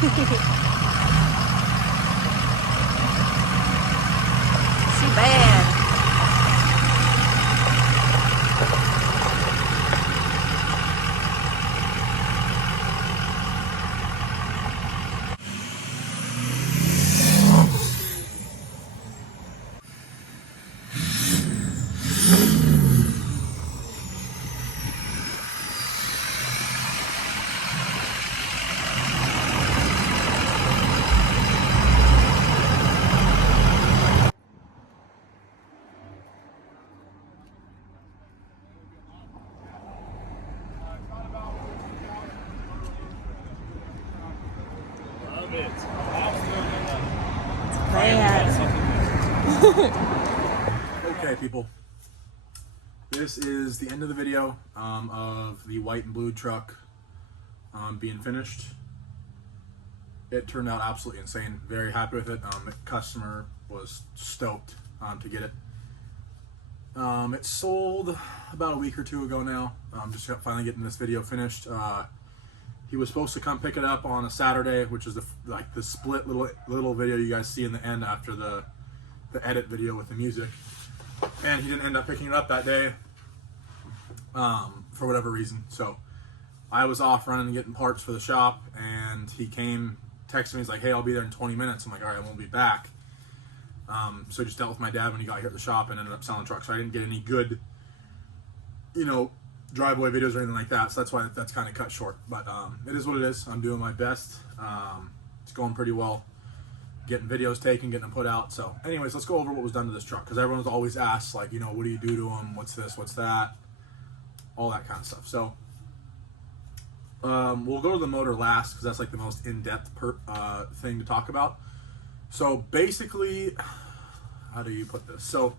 Too bad. Okay, people, this is the end of the video of the white and blue truck being finished. It turned out absolutely insane. Very happy with it. The customer was stoked to get it. It sold about a week or two ago now. Just finally getting this video finished. He was supposed to come pick it up on a Saturday, which is the split little video you guys see in the end after the edit video with the music. And he didn't end up picking it up that day for whatever reason. So I was off running and getting parts for the shop, and he came, texted me, he's like, hey, I'll be there in 20 minutes. I'm like, all right, I won't be back. So I just dealt with my dad when he got here at the shop and ended up selling trucks. So I didn't get any good, driveway videos or anything like that. So that's why that's kind of cut short. But it is what it is. I'm doing my best. It's going pretty well. Getting videos taken, getting them put out. So anyways, let's go over what was done to this truck, because everyone's always asked, like, what do you do to them? What's this? What's that? All that kind of stuff. So we'll go to the motor last, because that's like the most in-depth thing to talk about. So basically, how do you put this? So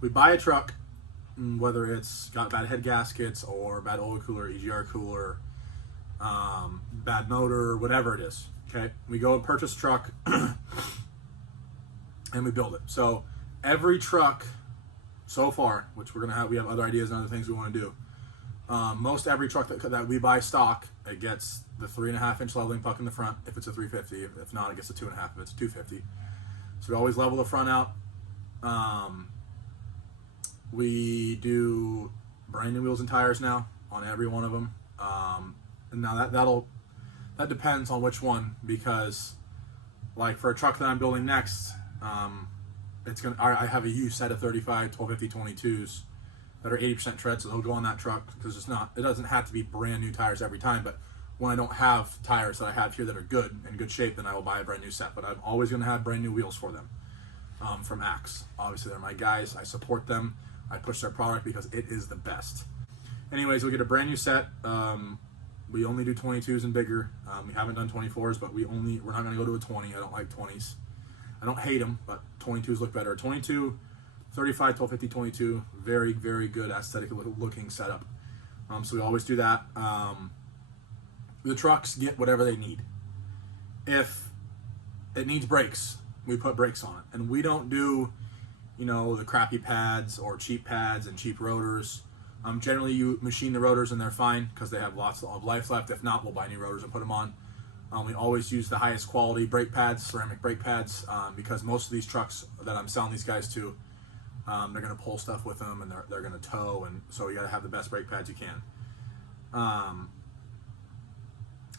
we buy a truck, whether it's got bad head gaskets or bad oil cooler, EGR cooler, bad motor, whatever it is. Okay, we go and purchase a truck and we build it. So every truck so far, which we have other ideas and other things we want to do. Most every truck that we buy stock, it gets the 3.5-inch leveling puck in the front if it's a 350. If not, it gets a 2.5 if it's a 250. So we always level the front out. We do brand new wheels and tires now on every one of them. And now that depends on which one, because like for a truck that I'm building next, I have a used set of 35 1250 22s that are 80% tread, so they'll go on that truck, because it doesn't have to be brand new tires every time. But when I don't have tires that I have here that are good, in good shape, then I will buy a brand new set. But I'm always going to have brand new wheels for them from Axe. Obviously, they're my guys. I support them. I push their product because it is the best. Anyways, we get a brand new set. We only do 22s and bigger. We haven't done 24s, but we're not going to go to a 20. I don't like 20s. I don't hate them, but 22s look better. 22, 35, 1250, 22, very, very good aesthetic looking setup. So we always do that. The trucks get whatever they need. If it needs brakes, we put brakes on it. And we don't do, the crappy pads or cheap pads and cheap rotors. Generally, you machine the rotors and they're fine because they have lots of life left. If not, we'll buy new rotors and put them on. We always use the highest quality brake pads, ceramic brake pads, because most of these trucks that I'm selling these guys to, they're going to pull stuff with them and they're going to tow, and so you got to have the best brake pads you can.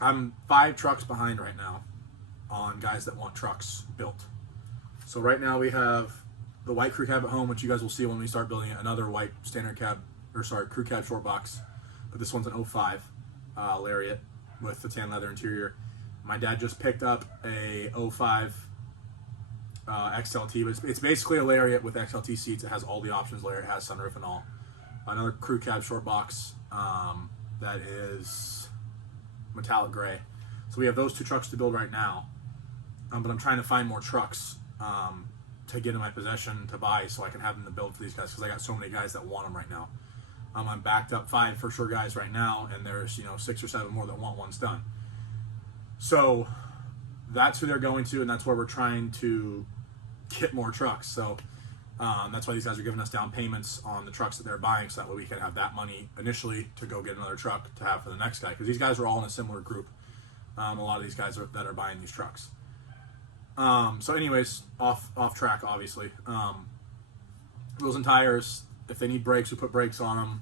I'm 5 trucks behind right now on guys that want trucks built. So right now we have the white crew cab at home, which you guys will see when we start building it, another white crew cab short box, but this one's an 05 Lariat with the tan leather interior. My dad just picked up a 05 XLT, but it's basically a Lariat with XLT seats. It has all the options. Lariat has sunroof and all. Another crew cab short box that is metallic gray. So we have those 2 trucks to build right now, but I'm trying to find more trucks to get in my possession to buy, so I can have them to build for these guys, because I got so many guys that want them right now. I'm backed up 5 for sure guys right now, and there's 6 or 7 more that want ones done. So that's who they're going to, and that's where we're trying to get more trucks. So that's why these guys are giving us down payments on the trucks that they're buying, so that way we can have that money initially to go get another truck to have for the next guy, because these guys are all in a similar group. A lot of these guys that are buying these trucks. So anyways, off track, obviously. Wheels and tires, if they need brakes, we put brakes on them.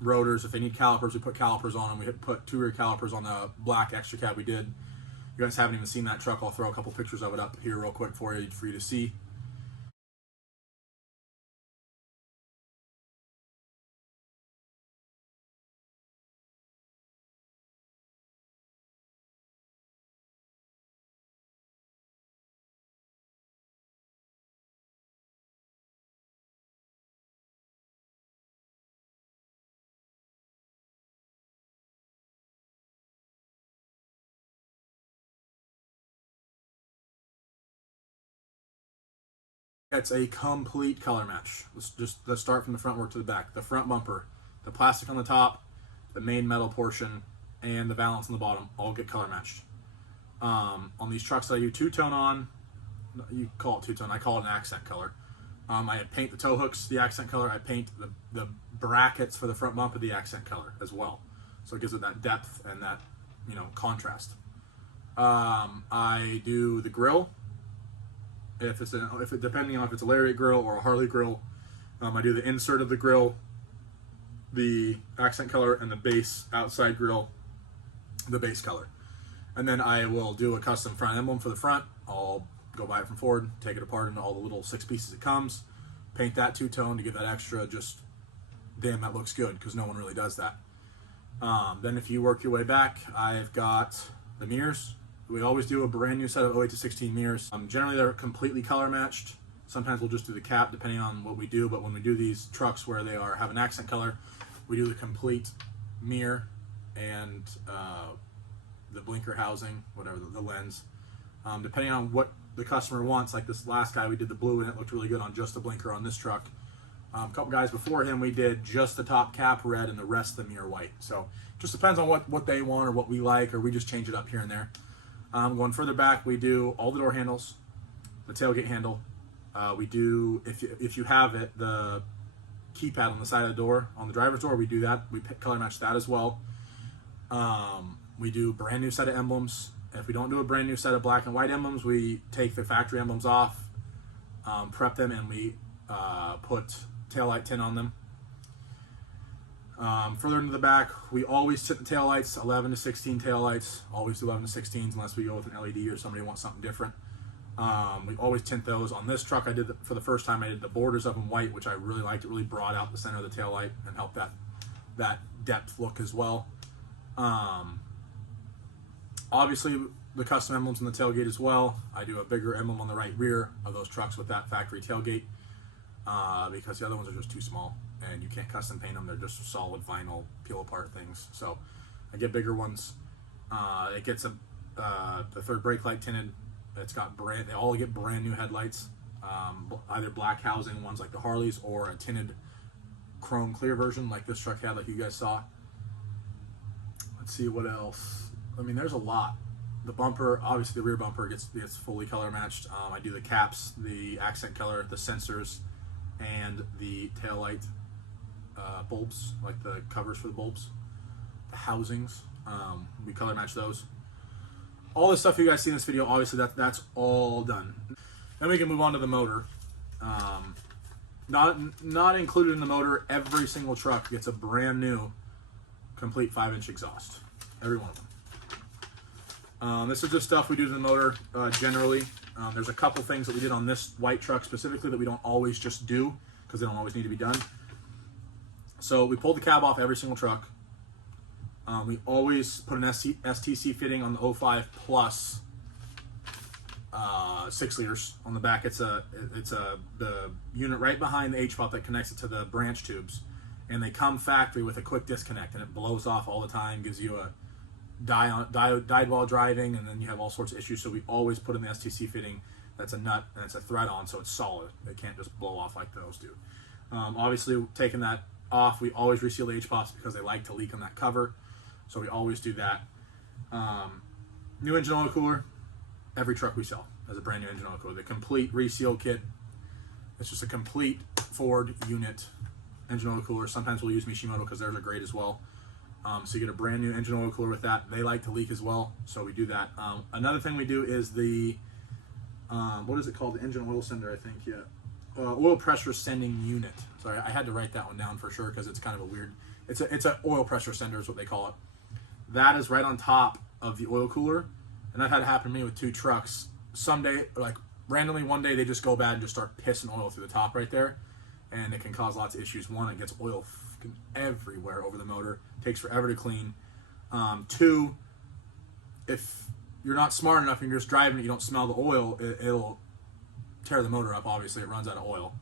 Rotors, if they need calipers, we put calipers on them. We put 2 rear calipers on the black extra cab we did. You guys haven't even seen that truck. I'll throw a couple pictures of it up here real quick for you to see. It's a complete color match. Let's start from the front, work to the back. The front bumper, the plastic on the top, the main metal portion, and the valance on the bottom all get color matched. On these trucks that I do two-tone on, you call it two-tone, I call it an accent color. I paint the tow hooks the accent color. I paint the brackets for the front bumper the accent color as well. So it gives it that depth and that, contrast. I do the grill. Depending on if it's a Lariat grill or a Harley grill, I do the insert of the grill, the accent color, and the base outside grill, the base color. And then I will do a custom front emblem for the front. I'll go buy it from Ford, take it apart into all the little 6 pieces it comes, paint that two-tone to give that extra, just, damn, that looks good, because no one really does that. Then if you work your way back, I've got the mirrors. We always do a brand new set of 08 to 16 mirrors. Generally they're completely color matched. Sometimes we'll just do the cap depending on what we do, but when we do these trucks where they have an accent color, we do the complete mirror and the blinker housing, whatever, the lens. Depending on what the customer wants, like this last guy, we did the blue and it looked really good on just the blinker on this truck. A couple guys before him, we did just the top cap red and the rest of the mirror white. So it just depends on what they want or what we like, or we just change it up here and there. Going further back, we do all the door handles, the tailgate handle. We do, if you have it, the keypad on the side of the door, on the driver's door, we do that. We color match that as well. We do brand new set of emblems. If we don't do a brand new set of black and white emblems, we take the factory emblems off, prep them, and we put taillight tint on them. Further into the back, we always tint the taillights, 11 to 16 taillights. Always do 11 to 16s unless we go with an LED or somebody wants something different. We always tint those. On this truck, for the first time, I did the borders of them white, which I really liked. It really brought out the center of the taillight and helped that depth look as well. Obviously, the custom emblems on the tailgate as well. I do a bigger emblem on the right rear of those trucks with that factory tailgate because the other ones are just too small and you can't custom paint them. They're just solid vinyl peel apart things. So I get bigger ones. It gets the third brake light tinted. It's got they all get brand new headlights, either black housing ones like the Harleys or a tinted chrome clear version like this truck had, like you guys saw. Let's see what else. I mean, there's a lot. The bumper, obviously the rear bumper gets fully color matched. I do the caps, the accent color, the sensors, and the taillight bulbs, like the covers for the bulbs, the housings. We color match those. All the stuff you guys see in this video, obviously that's all done. Then we can move on to the motor. Not included in the motor, every single truck gets a brand new complete 5-inch exhaust. Every one of them. This is just stuff we do to the motor generally. There's a couple things that we did on this white truck specifically that we don't always just do because they don't always need to be done. So we pulled the cab off every single truck. We always put an STC fitting on the 05 Plus 6 liters on the back. It's the unit right behind the HPOP that connects it to the branch tubes, and they come factory with a quick disconnect, and it blows off all the time, gives you a died while driving, and then you have all sorts of issues. So we always put in the STC fitting that's a nut and it's a thread on, so it's solid. It can't just blow off like those do. Obviously, taking that off, we always reseal the HPOPs because they like to leak on that cover, so we always do that. New engine oil cooler, every truck we sell has a brand new engine oil cooler. The complete reseal kit. It's just a complete Ford unit engine oil cooler. Sometimes we'll use Mishimoto because theirs are great as well. So you get a brand new engine oil cooler with that. They like to leak as well, so we do that. Another thing we do is the, what is it called? The engine oil sender, I think, yeah. Oil pressure sending unit. Sorry, I had to write that one down for sure because it's kind of a weird, it's a oil pressure sender is what they call it. That is right on top of the oil cooler, and that had happened to me with 2 trucks. Someday, like randomly one day, they just go bad and just start pissing oil through the top right there, and it can cause lots of issues. One, it gets oil everywhere over the motor, takes forever to clean. 2, if you're not smart enough and you're just driving it, you don't smell the oil, it'll tear the motor up. Obviously, it runs out of oil.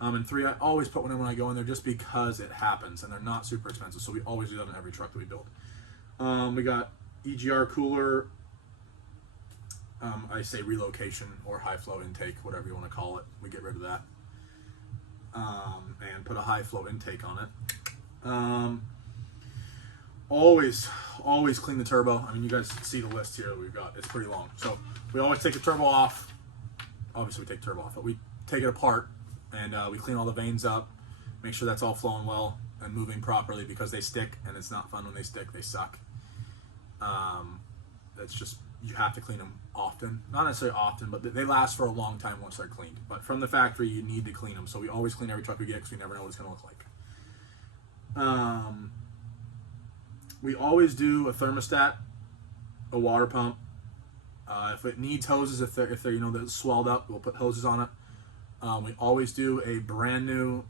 And 3, I always put one in when I go in there just because it happens, and they're not super expensive, so we always do that on every truck that we build. We got EGR cooler, I say relocation or high flow intake, whatever you want to call it. We get rid of that and put a high flow intake on it. Always clean the turbo. I mean, you guys see the list here that we've got. It's pretty long. So we always take the turbo off. Obviously, we take the turbo off, but we take it apart and we clean all the veins up, make sure that's all flowing well and moving properly because they stick, and it's not fun when they stick. They suck. It's just, you have to clean them often. Not necessarily often, but they last for a long time once they're cleaned. But from the factory, you need to clean them. So we always clean every truck we get because we never know what it's going to look like. We always do a thermostat, a water pump. If it needs hoses, if they're you know, they're swelled up, we'll put hoses on it. We always do a brand new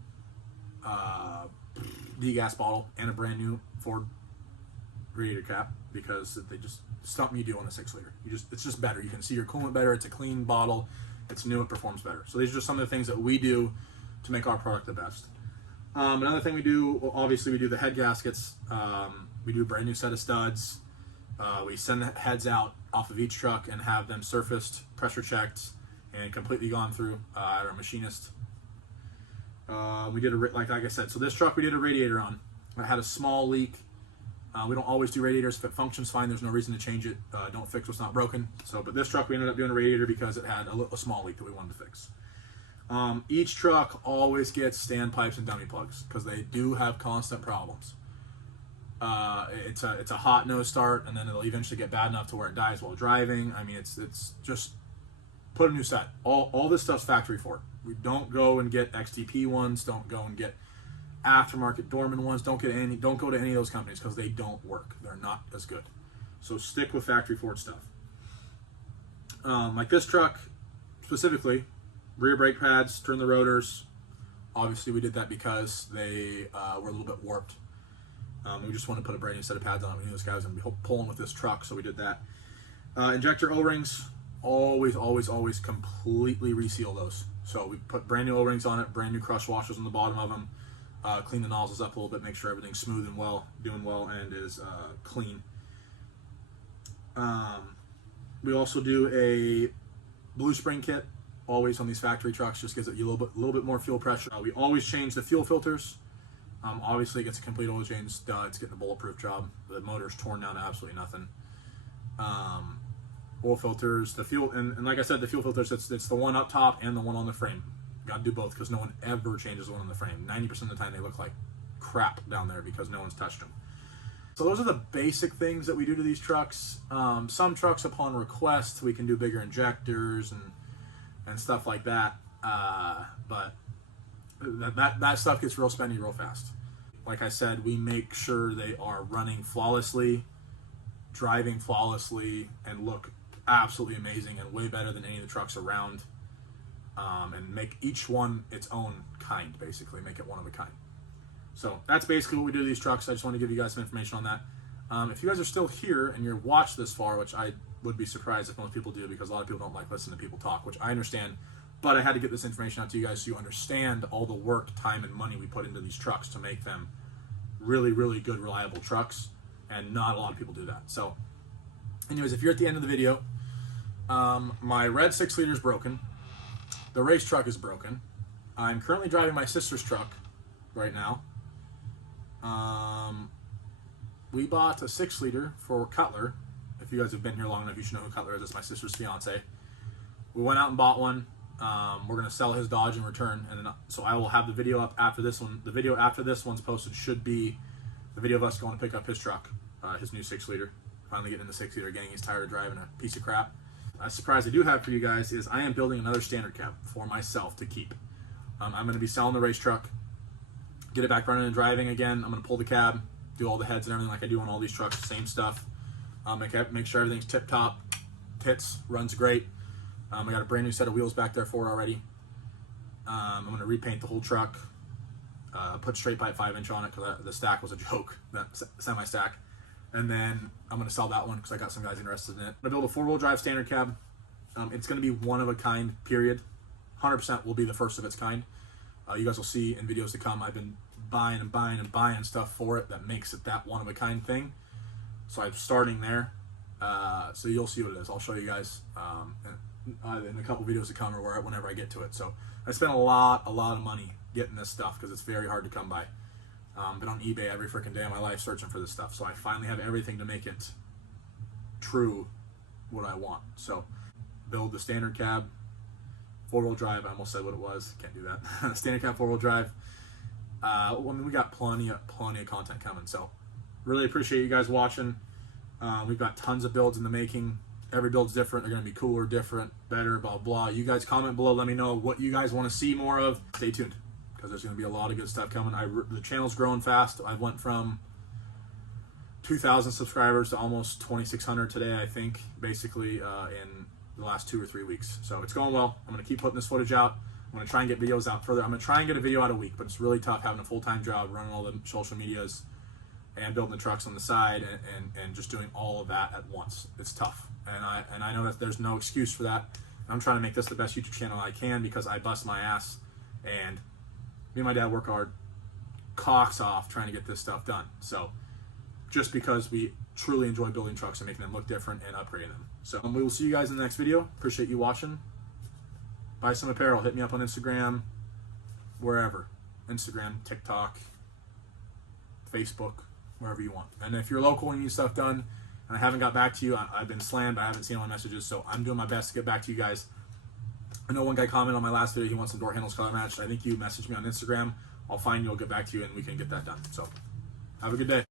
degas bottle and a brand new Ford radiator cap because they just, something you do on a 6-liter. It's just better. You can see your coolant better. It's a clean bottle. It's new. It performs better. So these are just some of the things that we do to make our product the best. Another thing we do, well, obviously we do the head gaskets. We do a brand new set of studs. We send the heads out off of each truck and have them surfaced, pressure checked, and completely gone through at our machinist. We did like I said, so this truck we did a radiator on. It had a small leak. We don't always do radiators. If it functions fine, there's no reason to change it. Don't fix what's not broken. So, but this truck we ended up doing a radiator because it had a small leak that we wanted to fix. Each truck always gets standpipes and dummy plugs because they do have constant problems. It's a hot nose start, and then it'll eventually get bad enough to where it dies while driving. I mean, it's just put a new set. All this stuff's factory for. We don't go and get XTP ones. Don't go and get aftermarket Dorman ones. Don't go to any of those companies because they don't work. They're not as good. So stick with factory Ford stuff. Like this truck specifically, rear brake pads, turn the rotors. Obviously, we did that because they were a little bit warped. We just wanted to put a brand new set of pads on it. We knew this guy was going to be pulling with this truck, so we did that. Injector O-rings, always completely reseal those. So we put brand new O-rings on it, brand new crush washers on the bottom of them, clean the nozzles up a little bit, make sure everything's smooth and doing well, and is clean. We also do a blue spring kit, always on these factory trucks, just gives it you a little bit more fuel pressure. We always change the fuel filters. Obviously, it gets a complete oil change. It's getting a bulletproof job. The motor's torn down to absolutely nothing. Oil filters, the fuel, and like I said, the fuel filters, it's the one up top and the one on the frame. Got to do both because no one ever changes the one on the frame. 90% of the time, they look like crap down there because no one's touched them. So those are the basic things that we do to these trucks. Some trucks, upon request, we can do bigger injectors and stuff like that. But that stuff gets real spendy real fast. Like I said, we make sure they are running flawlessly, driving flawlessly, and look absolutely amazing and way better than any of the trucks around. And make each one its own kind, basically. Make it one of a kind. So that's basically what we do to these trucks. I just want to give you guys some information on that. If you guys are still here and you're watched this far, which I would be surprised if most people do because a lot of people don't like listening to people talk, which I understand. But I had to get this information out to you guys so you understand all the work, time, and money we put into these trucks to make them really, really good, reliable trucks. And not a lot of people do that. So anyways, if you're at the end of the video, my red 6-liter is broken. The race truck is broken. I'm currently driving my sister's truck right now. We bought a 6-liter for Cutler. If you guys have been here long enough, you should know who Cutler is. It's my sister's fiance. We went out and bought one. We're going to sell his Dodge in return. And then, so I will have the video up after this one. The video after this one's posted should be the video of us going to pick up his truck, his new 6-liter. Finally getting into 6-liter, getting he's tired of driving a piece of crap. A surprise I do have for you guys is I am building another standard cab for myself to keep. I'm going to be selling the race truck, get it back running and driving again. I'm going to pull the cab, do all the heads and everything like I do on all these trucks, same stuff. Make sure everything's tip top, tits, runs great. I got a brand new set of wheels back there for it already. I'm going to repaint the whole truck, put straight pipe 5-inch on it because the stack was a joke, that semi-stack. And then I'm going to sell that one because I got some guys interested in it. I'm going to build a 4-wheel drive standard cab. It's going to be one of a kind, period. 100% will be the first of its kind. You guys will see in videos to come, I've been buying and buying and buying stuff for it that makes it that one of a kind thing. So I'm starting there. So you'll see what it is. I'll show you guys in a couple videos to come or whenever I get to it. So I spent a lot of money getting this stuff because it's very hard to come by. Been on eBay every freaking day of my life searching for this stuff. So I finally have everything to make it true what I want. So build the standard cab, 4-wheel drive. I almost said what it was. Can't do that. Standard cab, 4-wheel drive. I mean, we got plenty of content coming. So really appreciate you guys watching. We've got tons of builds in the making. Every build's different. They're going to be cooler, different, better, blah, blah. You guys comment below. Let me know what you guys want to see more of. Stay tuned because there's going to be a lot of good stuff coming. The channel's growing fast. I went from 2,000 subscribers to almost 2,600 today, I think, basically in the last 2 or 3 weeks. So it's going well. I'm going to keep putting this footage out. I'm going to try and get videos out further. I'm going to try and get a video out a week, but it's really tough having a full-time job, running all the social medias and building the trucks on the side and just doing all of that at once. It's tough. And I know that there's no excuse for that. I'm trying to make this the best YouTube channel I can because I bust my ass and me and my dad work hard, cocks off trying to get this stuff done. So just because we truly enjoy building trucks and making them look different and upgrading them. So we will see you guys in the next video. Appreciate you watching. Buy some apparel. Hit me up on Instagram, wherever. Instagram, TikTok, Facebook, wherever you want. And if you're local and you need stuff done and I haven't got back to you, I've been slammed. I haven't seen all my messages, so I'm doing my best to get back to you guys. I know one guy commented on my last video, he wants some door handles color matched. I think you messaged me on Instagram. I'll find you, I'll get back to you, and we can get that done. So have a good day.